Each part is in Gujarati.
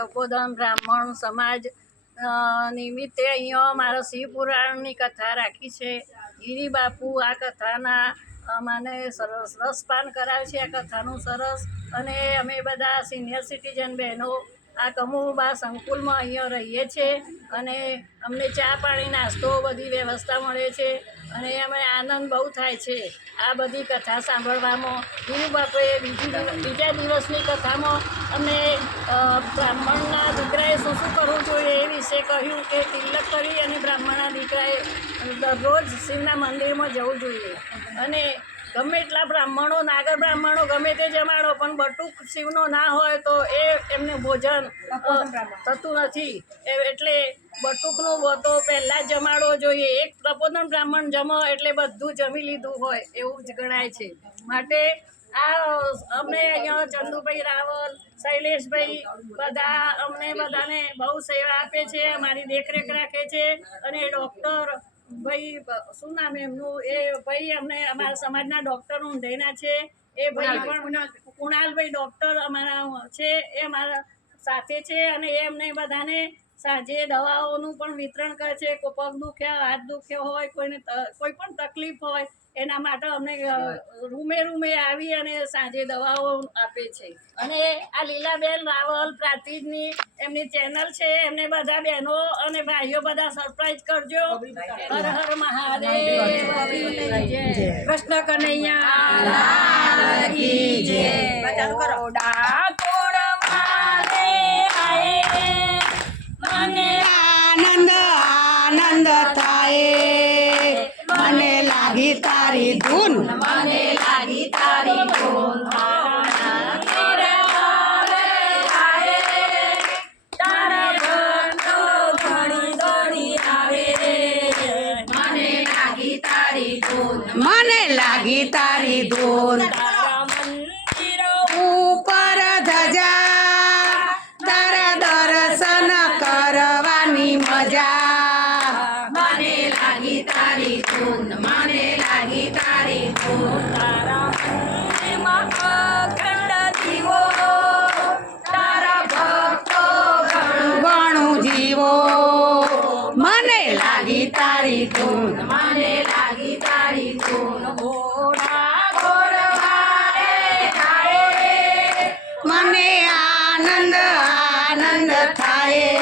તપોધન બ્રાહ્મણ સમાજ નિમિત્તે અહીંયા મારા શિવ પુરાણની કથા રાખી છે. ગિરિબાપુ આ કથાના મને સરસ રસપાન કરાવે છે આ કથાનું સરસ. અને અમે બધા સિનિયર સિટીઝન બહેનો આ કમુબા સંકુલમાં અહીંયા રહીએ છીએ અને અમને ચા પાણી નાસ્તો બધી વ્યવસ્થા મળે છે અને અમે આનંદ બહુ થાય છે આ બધી કથા સાંભળવામાં. ગિરિબાપુએ બીજા દિવસની કથામાં અમને બ્રાહ્મણના દીકરાએ શું શું કરવું જોઈએ એ વિશે કહ્યું કે તિલક કરી અને બ્રાહ્મણના દીકરાએ દરરોજ શિવના મંદિરમાં જવું જોઈએ અને ગમે એટલા બ્રાહ્મણો નાગર બ્રાહ્મણો ગમે તે જમાડો પણ બટુક શિવનો ના હોય તો એ એમને ભોજન થતું નથી. એટલે બટુકનો તો પહેલાં જ જમાડવો જોઈએ. એક તપોધન બ્રાહ્મણ જમો એટલે બધું જમી લીધું હોય એવું જ ગણાય છે. માટે આ અમને અહીંયા ચંદુભાઈ રાવલ, શૈલેષભાઈ બધા અમને બધાને બહુ સેવા આપે છે, અમારી દેખરેખ રાખે છે. અને ડૉક્ટર ભાઈ શું નામ એમનું એ ભાઈ અમને અમારા સમાજના ડૉક્ટર ઊંધેના છે એ ભાઈ પણ કુણાલભાઈ ડૉક્ટર અમારા છે એ અમારા સાથે છે અને એ અમને બધાને સાંજે દવાઓનું પણ વિતરણ કરે છે. કોઈ પગ દુખ્યા હાથ દુખ્યો હોય કોઈને કોઈ પણ તકલીફ હોય એના માટે અમને રૂમે આવી અને સાંજે દવાઓ આપે છે. અને આ લીલાબેન રાવલ પ્રાતિજની એમની ચેનલ છે એમને બધા બહેનો અને ભાઈઓ બધા સરપ્રાઈઝ કરજો. હર હર મહાદેવ, કૃષ્ણ કનૈયા કી જય. ચાલુ કરો. મને આનંદ આનંદ થાય, મને લાગી તારી ધૂન, મને લાગી તારી ધૂન. મને લાગી તારી ધૂન. ઉપર ધજા તારા દર્શન કરવાની મજા, મને લાગી તારી ધૂન, મને લાગી તારી ધૂન. તારા મંદિરમાં અખંડ દીવો, તારા ભક્તો ઘણું જીવો, મને લાગી તારી ધૂન, મને લાગી તારી ધૂન. ઘોડા ઘોડવારે જાય, મને આનંદ આનંદ થાય,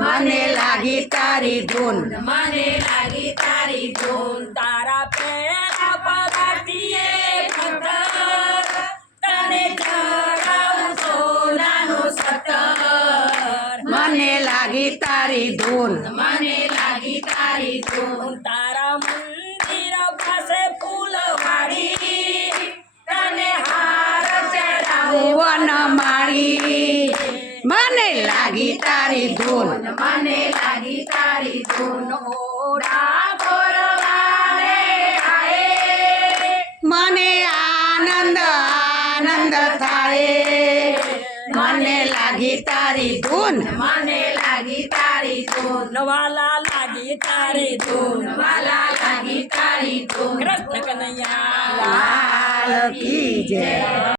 મને લાગી તારી ધૂન, મને લાગી તારી ધૂન. તારા પેલા પગારતીએ પથ્થર, તને ચડાવું સોનાનું સત્તર. મને લાગી તારી ધૂન, મને લાગી તારી ધૂન. તારા મંદિર પાસે ફૂલવાડી, તને હાર ચડાવું વન માળી, મને લાગી તારી ધૂન, મને લાગી તારી ધૂન. ઘોડા ઘોડવારે આયે, મને આનંદ આનંદ થાય, મને લાગી તારી ધૂન, મને લાગી તારી ધૂન. વાલા લાગી તારી ધૂન, વાલા લાગી તારી ધૂન. કૃષ્ણ કનૈયા લાલ કી જય.